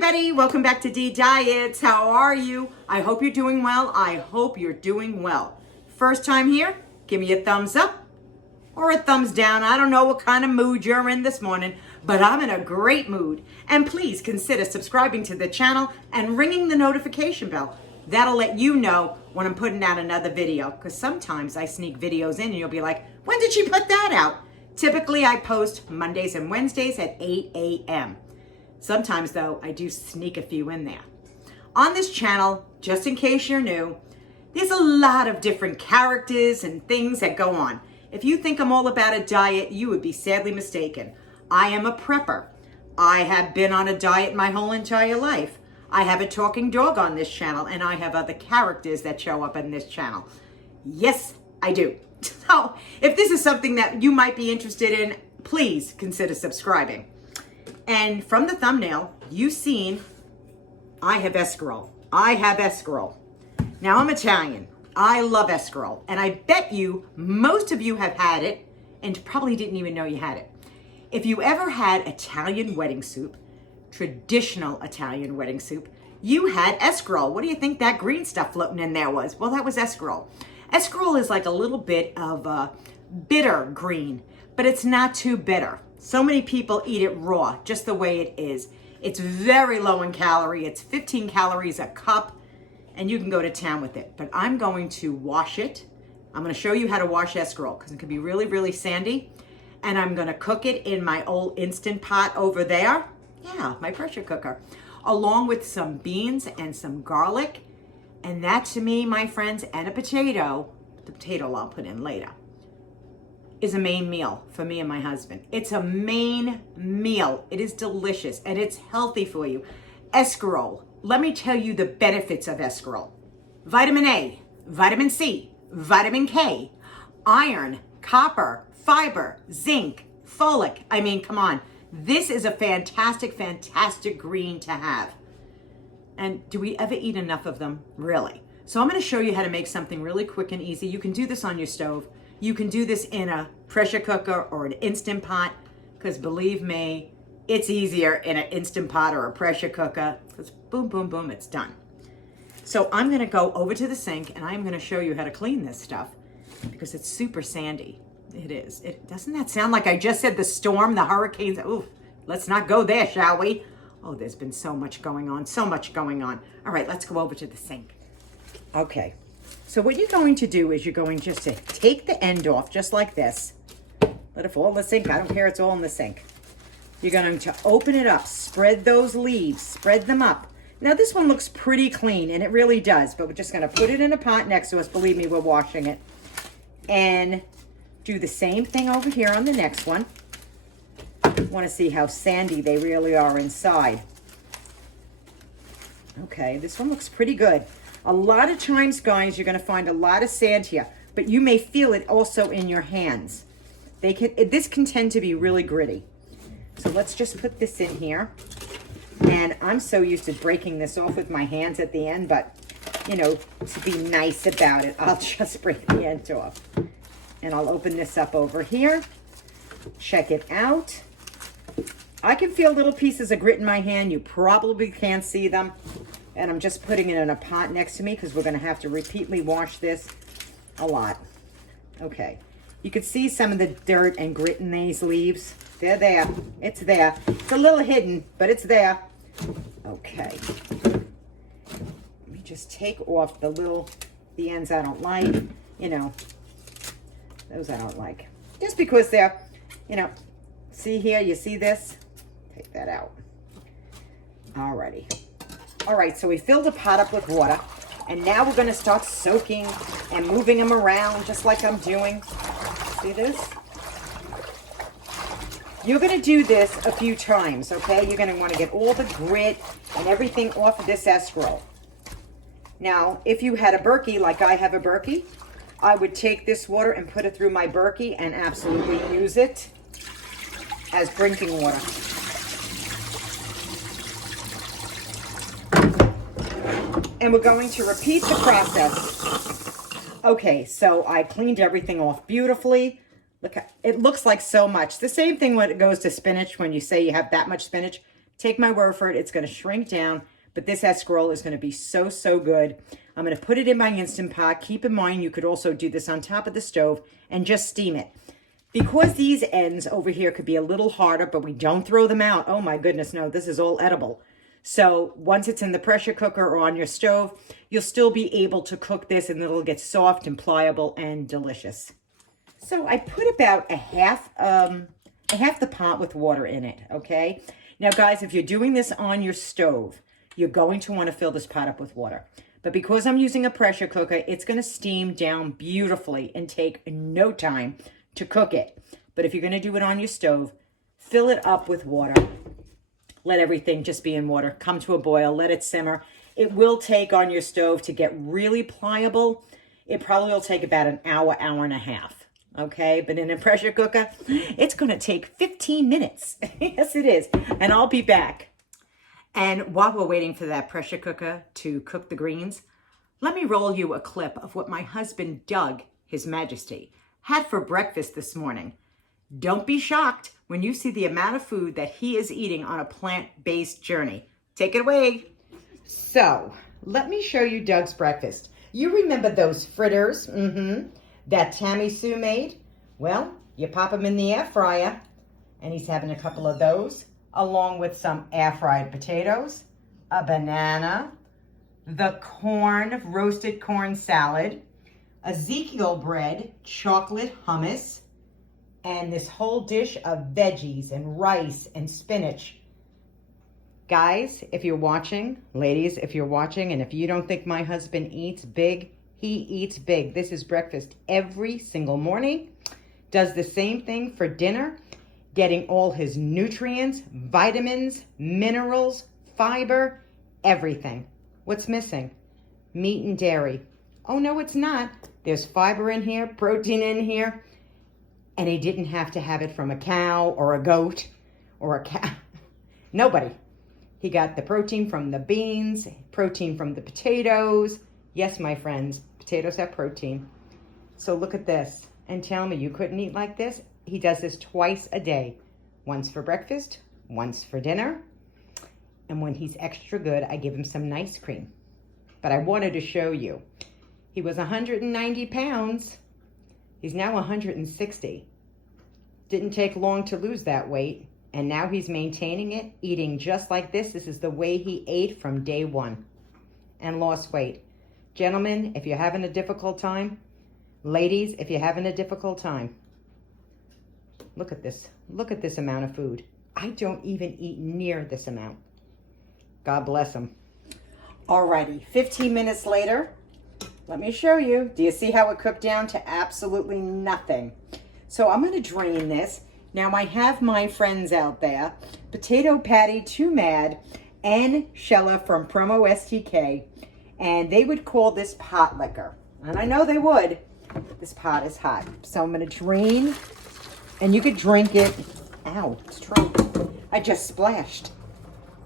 everybody, welcome back to D Diets. How are you? I hope you're doing well. I hope you're doing well. First time here, give me a thumbs up or a thumbs down. I don't know what kind of mood you're in this morning, but I'm in a great mood. And please consider subscribing to the channel and ringing the notification bell. That'll let you know when I'm putting out another video, because sometimes I sneak videos in and you'll be like, when did she put that out? Typically I post Mondays and Wednesdays at 8 a.m. Sometimes, though, I do sneak a few in there. On this channel, just in case you're new, there's a lot of different characters and things that go on. If you think I'm all about a diet, you would be sadly mistaken. I am a prepper. I have been on a diet my whole entire life. I have a talking dog on this channel, and I have other characters that show up in this channel. Yes, I do. So, if this is something that you might be interested in, please consider subscribing. And from the thumbnail, you've seen I have Escarole. I have Escarole. Now, I'm Italian. I love Escarole. And I bet you, most of you have had it and probably didn't even know you had it. If you ever had Italian wedding soup, traditional Italian wedding soup, you had Escarole. What do you think that green stuff floating in there was? Well, that was Escarole. Escarole is like a little bit of a bitter green, but it's not too bitter. So many people eat it raw, just the way it is. It's very low in calorie. It's 15 calories a cup, and you can go to town with it. But I'm going to wash it. I'm going to show you how to wash Escarole because it can be really, really sandy. And I'm going to cook it in my old Instant Pot over there. Yeah, my pressure cooker. Along with some beans and some garlic. And that, to me, my friends, and a potato, the potato I'll put in later, is a main meal for me and my husband. It's a main meal. It is delicious and it's healthy for you. Escarole, let me tell you the benefits of Escarole. Vitamin A, vitamin C, vitamin K, iron, copper, fiber, zinc, folic. I mean, come on. This is a fantastic, fantastic green to have. And do we ever eat enough of them? Really? So I'm going to show you how to make something really quick and easy. You can do this on your stove. You can do this in a pressure cooker or an Instant Pot, because believe me, it's easier in an Instant Pot or a pressure cooker, because boom, boom, boom, it's done. So I'm going to go over to the sink and I'm going to show you how to clean this stuff because it's super sandy. It is. Doesn't that sound like I just said the storm, the hurricanes? Ooh, let's not go there, shall we? Oh, there's been so much going on, so much going on. All right, let's go over to the sink. Okay. So what you're going to do is you're going just to take the end off, just like this. Let it fall in the sink. I don't care. It's all in the sink. You're going to open it up. Spread those leaves. Spread them up. Now, this one looks pretty clean, and it really does. But we're just going to put it in a pot next to us. Believe me, we're washing it. And do the same thing over here on the next one. Want to see how sandy they really are inside. Okay, this one looks pretty good. A lot of times, guys, you're going to find a lot of sand here, but you may feel it also in your hands. This can tend to be really gritty. So let's just put this in here. And I'm so used to breaking this off with my hands at the end, but, you know, to be nice about it, I'll just break the end off. And I'll open this up over here. Check it out. I can feel little pieces of grit in my hand. You probably can't see them. And I'm just putting it in a pot next to me because we're going to have to repeatedly wash this a lot. Okay. You can see some of the dirt and grit in these leaves. They're there. It's there. It's a little hidden, but it's there. Okay. Let me just take off the ends I don't like. You know, those I don't like. Just because they're, you know, see here, you see this? Take that out. Alrighty. All right, so we filled the pot up with water, and now we're going to start soaking and moving them around just like I'm doing. See this? You're going to do this a few times, okay? You're going to want to get all the grit and everything off of this Escarole. Now, if you had a Berkey, like I have a Berkey, I would take this water and put it through my Berkey and absolutely use it as drinking water. And we're going to repeat the process. Okay, so I cleaned everything off beautifully. Look, it looks like so much. The same thing when it goes to spinach, when you say you have that much spinach. Take my word for it, it's going to shrink down, but this escarole is going to be so, so good. I'm going to put it in my Instant Pot. Keep in mind, you could also do this on top of the stove and just steam it. Because these ends over here could be a little harder, but we don't throw them out. Oh my goodness, no, this is all edible. So once it's in the pressure cooker or on your stove, you'll still be able to cook this and it'll get soft and pliable and delicious. So I put about a half the pot with water in it, okay? Now guys, if you're doing this on your stove, you're going to want to fill this pot up with water. But because I'm using a pressure cooker, it's going to steam down beautifully and take no time to cook it. But if you're going to do it on your stove, fill it up with water. Let everything just be in water. Come to a boil. Let it simmer. It will take on your stove to get really pliable. It probably will take about an hour, hour and a half. Okay, but in a pressure cooker, it's going to take 15 minutes. Yes, it is. And I'll be back. And while we're waiting for that pressure cooker to cook the greens, let me roll you a clip of what my husband Doug, His Majesty, had for breakfast this morning. Don't be shocked when you see the amount of food that he is eating on a plant-based journey. Take it away. So, let me show you Doug's breakfast. You remember those fritters that Tammy Sue made? Well, you pop them in the air fryer, and he's having a couple of those, along with some air-fried potatoes, a banana, the roasted corn salad, Ezekiel bread, chocolate hummus, and this whole dish of veggies and rice and spinach. Guys, if you're watching, ladies, if you're watching, and if you don't think my husband eats big, he eats big. This is breakfast every single morning. Does the same thing for dinner, getting all his nutrients, vitamins, minerals, fiber, everything. What's missing? Meat and dairy. Oh, no, it's not. There's fiber in here, protein in here, and he didn't have to have it from a cow or a goat or a cow. Nobody. He got the protein from the beans, protein from the potatoes. Yes, my friends, potatoes have protein. So look at this and tell me you couldn't eat like this. He does this twice a day, once for breakfast, once for dinner. And when he's extra good, I give him some nice cream. But I wanted to show you. He was 190 pounds. He's now 160. Didn't take long to lose that weight. And now he's maintaining it, eating just like this. This is the way he ate from day one and lost weight. Gentlemen, if you're having a difficult time, ladies, if you're having a difficult time, look at this. Look at this amount of food. I don't even eat near this amount. God bless him. Alrighty, 15 minutes later, let me show you. Do you see how it cooked down to absolutely nothing? So I'm going to drain this. Now I have my friends out there, Potato Patty Too Mad and Shella from Promo STK, and they would call this pot liquor. And I know they would. This pot is hot. So I'm going to drain, and you could drink it. Ow, it's drunk. I just splashed.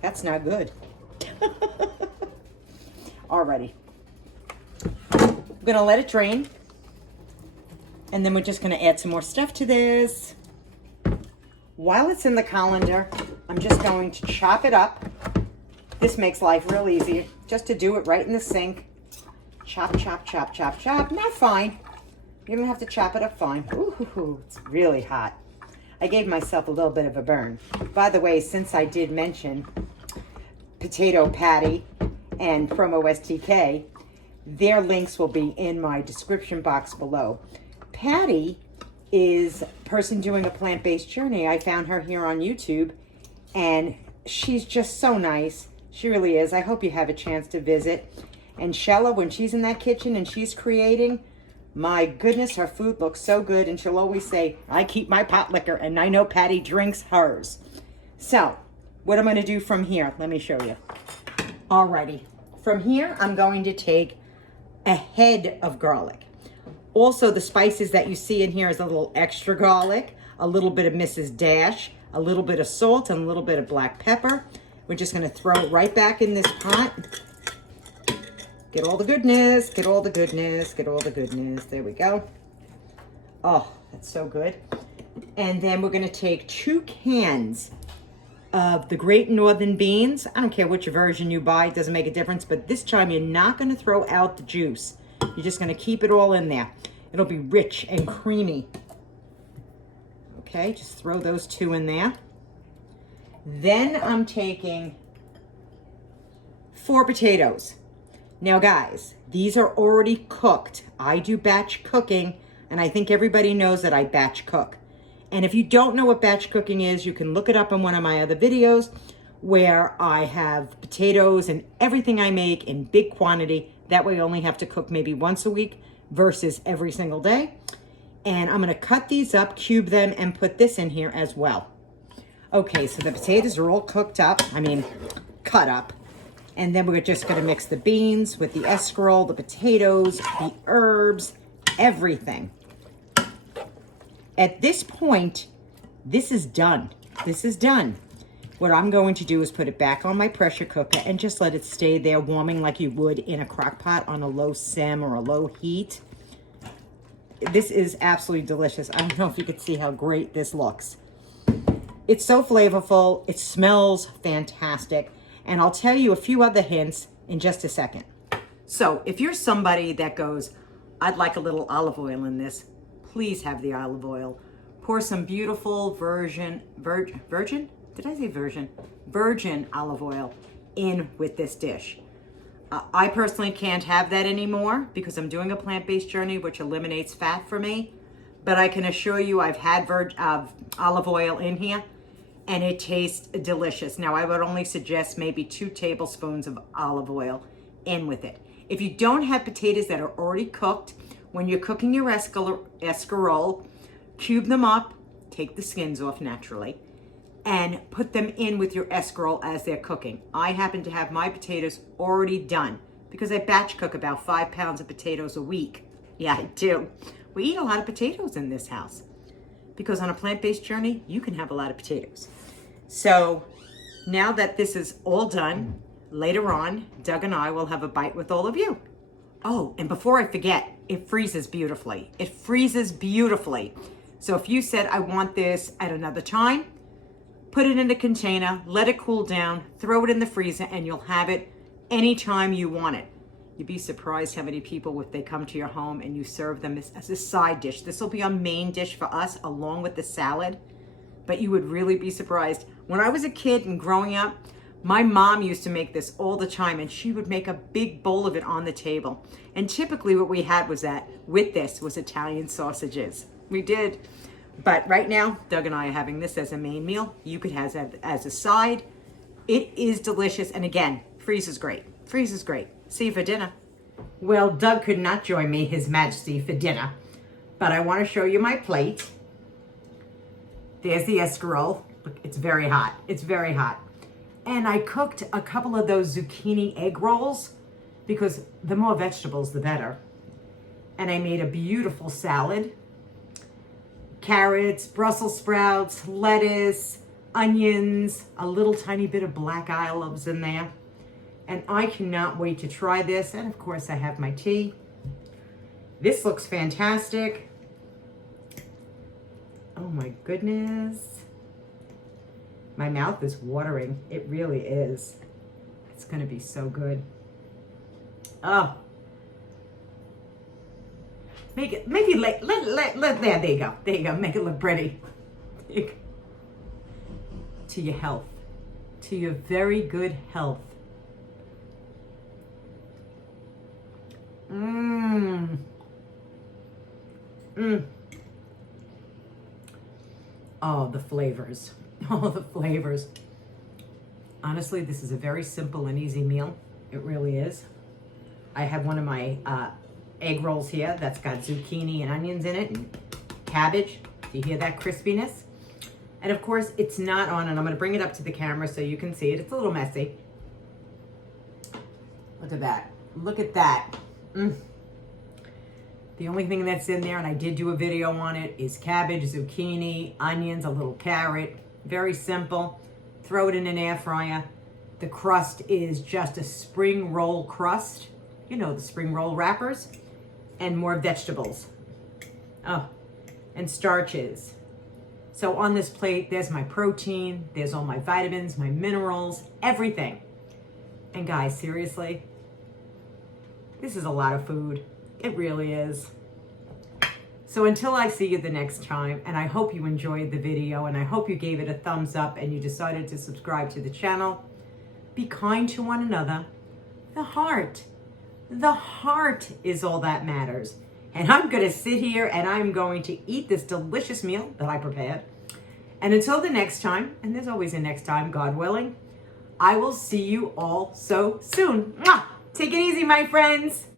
That's not good. Alrighty. I'm going to let it drain. And then we're just going to add some more stuff to this. While it's in the colander, I'm just going to chop it up. This makes life real easy. Just to do it right in the sink. Chop, chop, chop, chop, chop. Not fine. You don't have to chop it up fine. Ooh, it's really hot. I gave myself a little bit of a burn. By the way, since I did mention Potato Patty and Promo STK, their links will be in my description box below. Patty is a person doing a plant-based journey. I found her here on YouTube, and she's just so nice. She really is. I hope you have a chance to visit. And Shella, when she's in that kitchen and she's creating, my goodness, her food looks so good. And she'll always say, I keep my pot liquor, and I know Patty drinks hers. So, what I'm going to do from here, let me show you. Alrighty. From here, I'm going to take a head of garlic. Also, the spices that you see in here is a little extra garlic, a little bit of Mrs. Dash, a little bit of salt, and a little bit of black pepper. We're just going to throw it right back in this pot. Get all the goodness, get all the goodness, get all the goodness. There we go. Oh, that's so good. And then we're going to take 2 cans of the Great Northern beans. I don't care which version you buy, it doesn't make a difference, but this time you're not gonna throw out the juice. You're just gonna keep it all in there. It'll be rich and creamy. Okay, just throw those 2 in there. Then I'm taking 4 potatoes. Now guys, these are already cooked. I do batch cooking, and I think everybody knows that I batch cook. And if you don't know what batch cooking is, you can look it up in one of my other videos where I have potatoes and everything I make in big quantity. That way I only have to cook maybe once a week versus every single day. And I'm gonna cut these up, cube them, and put this in here as well. Okay, so the potatoes are all cooked up, cut up. And then we're just gonna mix the beans with the escarole, the potatoes, the herbs, everything. At this point, this is done. This is done. What I'm going to do is put it back on my pressure cooker and just let it stay there warming like you would in a crock pot on a low sim or a low heat. This is absolutely delicious. I don't know if you could see how great this looks. It's so flavorful. It smells fantastic. And I'll tell you a few other hints in just a second. So if you're somebody that goes, I'd like a little olive oil in this, please have the olive oil. Pour some beautiful virgin olive oil in with this dish. I personally can't have that anymore because I'm doing a plant-based journey, which eliminates fat for me. But I can assure you I've had olive oil in here, and it tastes delicious. Now, I would only suggest maybe 2 tablespoons of olive oil in with it. If you don't have potatoes that are already cooked, when you're cooking your escarole, cube them up, take the skins off naturally, and put them in with your escarole as they're cooking. I happen to have my potatoes already done because I batch cook about 5 pounds of potatoes a week. Yeah, I do. We eat a lot of potatoes in this house because on a plant-based journey, you can have a lot of potatoes. So now that this is all done, later on, Doug and I will have a bite with all of you. Oh, and before I forget, it freezes beautifully. It freezes beautifully. So if you said, I want this at another time, put it in a container, let it cool down, throw it in the freezer, and you'll have it anytime you want it. You'd be surprised how many people, if they come to your home and you serve them as a side dish. This will be a main dish for us along with the salad, but you would really be surprised. When I was a kid and growing up, my mom used to make this all the time, and she would make a big bowl of it on the table. And typically what we had was with this was Italian sausages. We did. But right now, Doug and I are having this as a main meal. You could have it as a side. It is delicious. And again, freezes great. Freezes great. See you for dinner. Well, Doug could not join me, His Majesty, for dinner. But I want to show you my plate. There's the escarole. Look, it's very hot. It's very hot. And I cooked a couple of those zucchini egg rolls because the more vegetables, the better. And I made a beautiful salad. Carrots, Brussels sprouts, lettuce, onions, a little tiny bit of black olives in there. And I cannot wait to try this. And of course I have my tea. This looks fantastic. Oh my goodness. My mouth is watering. It really is. It's gonna be so good. Oh. Make it, maybe let, there you go. There you go, make it look pretty. To your health. To your very good health. Mmm. Mmm. Oh, the flavors. Oh, the flavors. Honestly, this is a very simple and easy meal. It really is. I have one of my egg rolls here that's got zucchini and onions in it and cabbage. Do you hear that crispiness? And of course, it's not on, and I'm gonna bring it up to the camera so you can see it. It's a little messy. Look at that. Look at that. The only thing that's in there, and I did do a video on it, is cabbage, zucchini, onions, a little carrot. Very simple. Throw it in an air fryer. The crust is just a spring roll crust. You know, the spring roll wrappers. And more vegetables. Oh, and starches. So on this plate, there's my protein, there's all my vitamins, my minerals, everything. And guys, seriously, this is a lot of food. It really is. So until I see you the next time, and I hope you enjoyed the video, and I hope you gave it a thumbs up and you decided to subscribe to the channel, be kind to one another. The heart is all that matters. And I'm gonna sit here and I'm going to eat this delicious meal that I prepared. And until the next time, and there's always a next time, God willing, I will see you all so soon. Mwah! Take it easy, my friends.